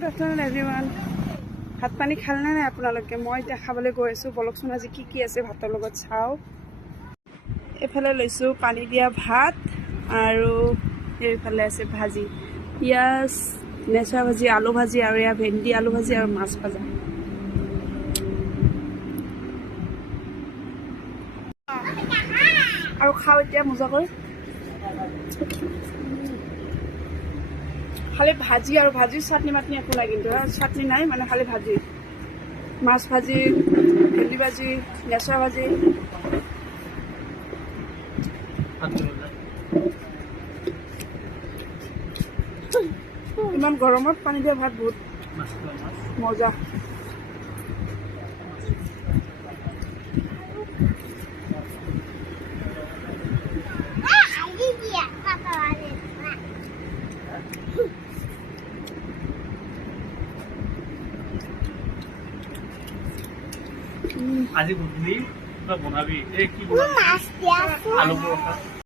Good afternoon everyone. ভাত পানী খালে নাই আপোনালোকে? মই এতিয়া খাবলৈ গৈ আছোঁ। বলকচোন আজি কি আছে ভাতৰ লগত চাওঁ। এইফালে লৈছোঁ পানী দিয়া ভাত আৰু এইফালে আছে ভাজি, পিঁয়াজ, নেচা ভাজি, আলু ভাজি আৰু এয়া ভেন্দি আলু ভাজি আৰু মাছ ভাজা। আৰু খাওঁ এতিয়া মজাকৈ। খালি ভাজি আৰু ভাজি, চাটনি মাটনি একো নাই, কিন্তু চাটনি নাই মানে খালি ভাজি, মাছ ভাজি, ভেন্দি ভাজি, নেচা ভাজি। ইমান গৰমত পানী দিয়া ভাত বহুত মজা। আজি গধূলি কিবা বনাবি, কি বনাবি? আলু পৰঠা।